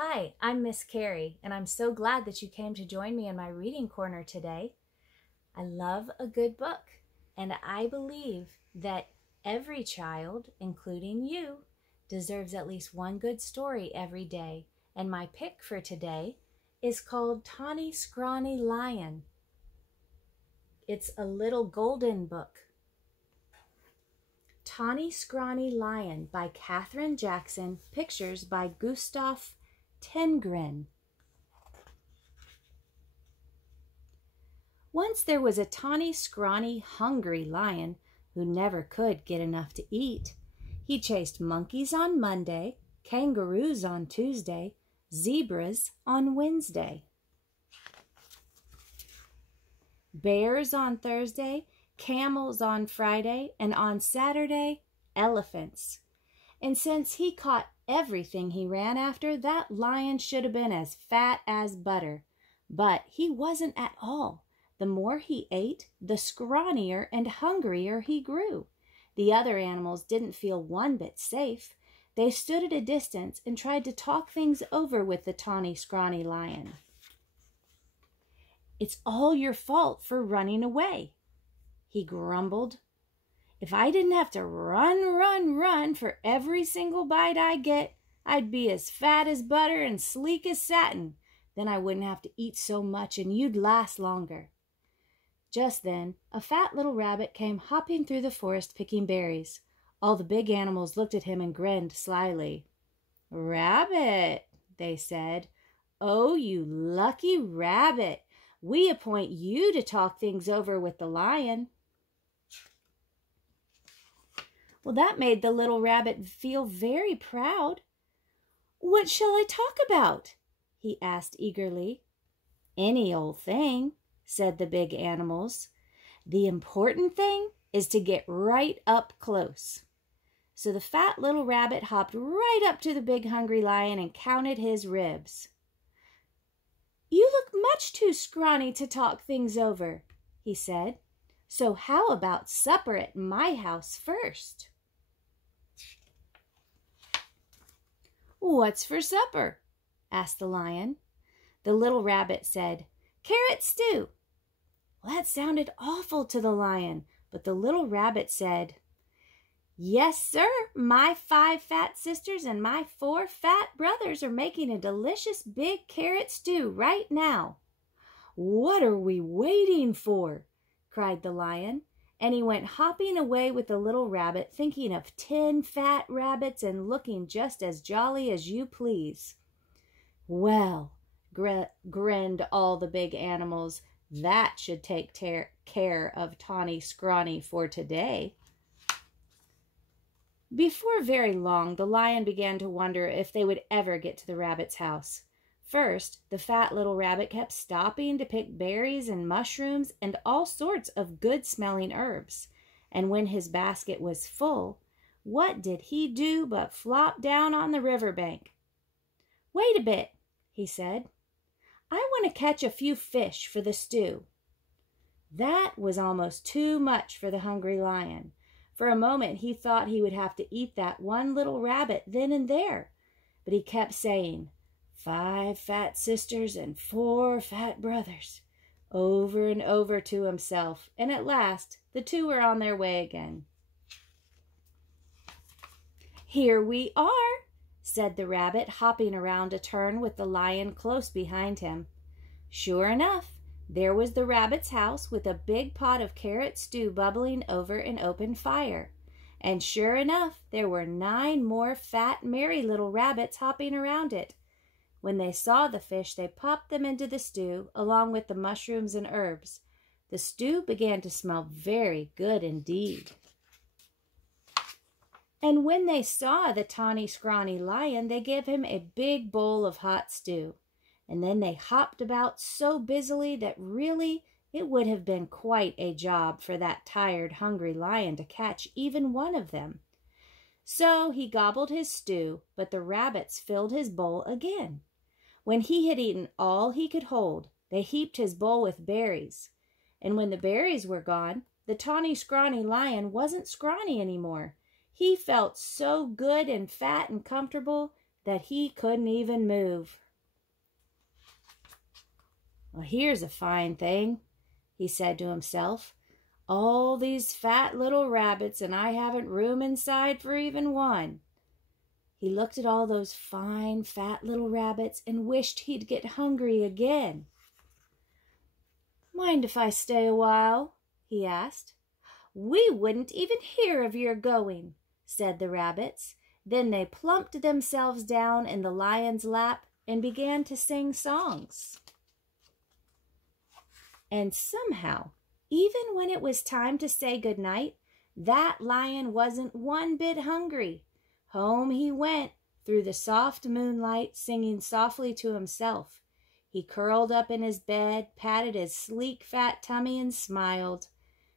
Hi, I'm Miss Carrie, and I'm so glad that you came to join me in my reading corner today. I love a good book, and I believe that every child, including you, deserves at least one good story every day. And my pick for today is called Tawny Scrawny Lion. It's a little golden book. Tawny Scrawny Lion by Kathryn Jackson, pictures by Gustaf Tenggren. Once there was a tawny, scrawny, hungry lion who never could get enough to eat. He chased monkeys on Monday, kangaroos on Tuesday, zebras on Wednesday, bears on Thursday, camels on Friday, and on Saturday, elephants. And since he caught everything he ran after, that lion should have been as fat as butter. But he wasn't at all. The more he ate, the scrawnier and hungrier he grew. The other animals didn't feel one bit safe. They stood at a distance and tried to talk things over with the tawny, scrawny lion. "It's all your fault for running away," he grumbled. "If I didn't have to run for every single bite I get, I'd be as fat as butter and sleek as satin. Then I wouldn't have to eat so much and you'd last longer." Just then, a fat little rabbit came hopping through the forest picking berries. All the big animals looked at him and grinned slyly. "Rabbit," they said. "Oh, you lucky rabbit. We appoint you to talk things over with the lion." Well, that made the little rabbit feel very proud. "What shall I talk about?" he asked eagerly. "Any old thing," said the big animals. "The important thing is to get right up close." So the fat little rabbit hopped right up to the big hungry lion and counted his ribs. "You look much too scrawny to talk things over," he said. "So how about supper at my house first?" "What's for supper?" asked the lion. The little rabbit said, "Carrot stew." Well, that sounded awful to the lion, but the little rabbit said, "Yes, sir, my 5 fat sisters and my 4 fat brothers are making a delicious big carrot stew right now." "What are we waiting for?" cried the lion, and he went hopping away with the little rabbit, thinking of 10 fat rabbits and looking just as jolly as you please. "Well," grinned all the big animals, "that should take care of Tawny Scrawny for today." Before very long, the lion began to wonder if they would ever get to the rabbit's house. First, the fat little rabbit kept stopping to pick berries and mushrooms and all sorts of good-smelling herbs. And when his basket was full, what did he do but flop down on the riverbank? "Wait a bit," he said. "I want to catch a few fish for the stew." That was almost too much for the hungry lion. For a moment he thought he would have to eat that one little rabbit then and there, but he kept saying, "5 fat sisters and 4 fat brothers," over and over to himself, and at last the 2 were on their way again. "Here we are," said the rabbit, hopping around a turn with the lion close behind him. Sure enough, there was the rabbit's house with a big pot of carrot stew bubbling over an open fire. And sure enough, there were 9 more fat, merry little rabbits hopping around it. When they saw the fish, they popped them into the stew, along with the mushrooms and herbs. The stew began to smell very good indeed. And when they saw the tawny, scrawny lion, they gave him a big bowl of hot stew. And then they hopped about so busily that really it would have been quite a job for that tired, hungry lion to catch even one of them. So he gobbled his stew, but the rabbits filled his bowl again. When he had eaten all he could hold, they heaped his bowl with berries. And when the berries were gone, the tawny, scrawny lion wasn't scrawny anymore. He felt so good and fat and comfortable that he couldn't even move. "Well, here's a fine thing," he said to himself. "All these fat little rabbits, and I haven't room inside for even one." He looked at all those fine, fat little rabbits and wished he'd get hungry again. "Mind if I stay a while?" he asked. "We wouldn't even hear of your going," said the rabbits. Then they plumped themselves down in the lion's lap and began to sing songs. And somehow, even when it was time to say good night, that lion wasn't one bit hungry. Home he went through the soft moonlight, singing softly to himself. He curled up in his bed, patted his sleek fat tummy, and smiled.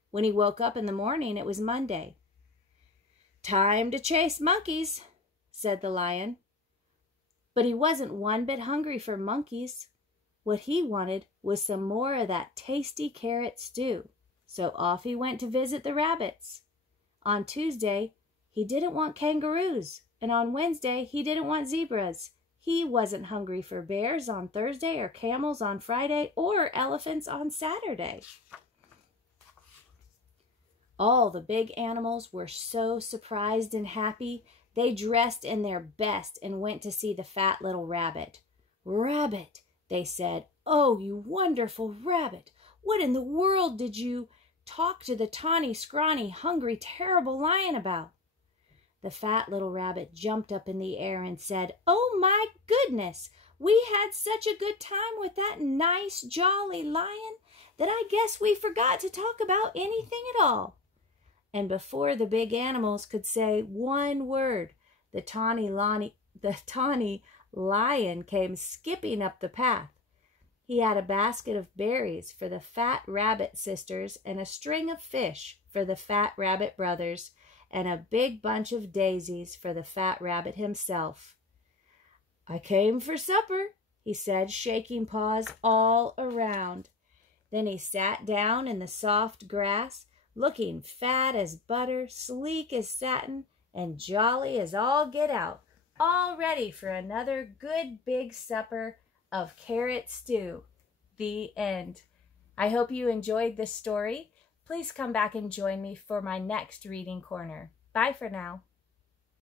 When he woke up in the morning, it was Monday. "Time to chase monkeys," said the lion. But he wasn't one bit hungry for monkeys. What he wanted was some more of that tasty carrot stew. So off he went to visit the rabbits. On Tuesday, he didn't want kangaroos, and on Wednesday, he didn't want zebras. He wasn't hungry for bears on Thursday, or camels on Friday, or elephants on Saturday. All the big animals were so surprised and happy, they dressed in their best and went to see the fat little rabbit. "Rabbit," they said, "oh, you wonderful rabbit, what in the world did you talk to the Tawny Scrawny, hungry, terrible lion about?" The fat little rabbit jumped up in the air and said, "Oh my goodness, we had such a good time with that nice, jolly lion that I guess we forgot to talk about anything at all." And before the big animals could say one word, the tawny lion came skipping up the path. He had a basket of berries for the fat rabbit sisters and a string of fish for the fat rabbit brothers and a big bunch of daisies for the fat rabbit himself. "I came for supper," he said, shaking paws all around. Then he sat down in the soft grass, looking fat as butter, sleek as satin, and jolly as all get out, all ready for another good big supper of carrot stew. The end. I hope you enjoyed this story. Please come back and join me for my next reading corner. Bye for now.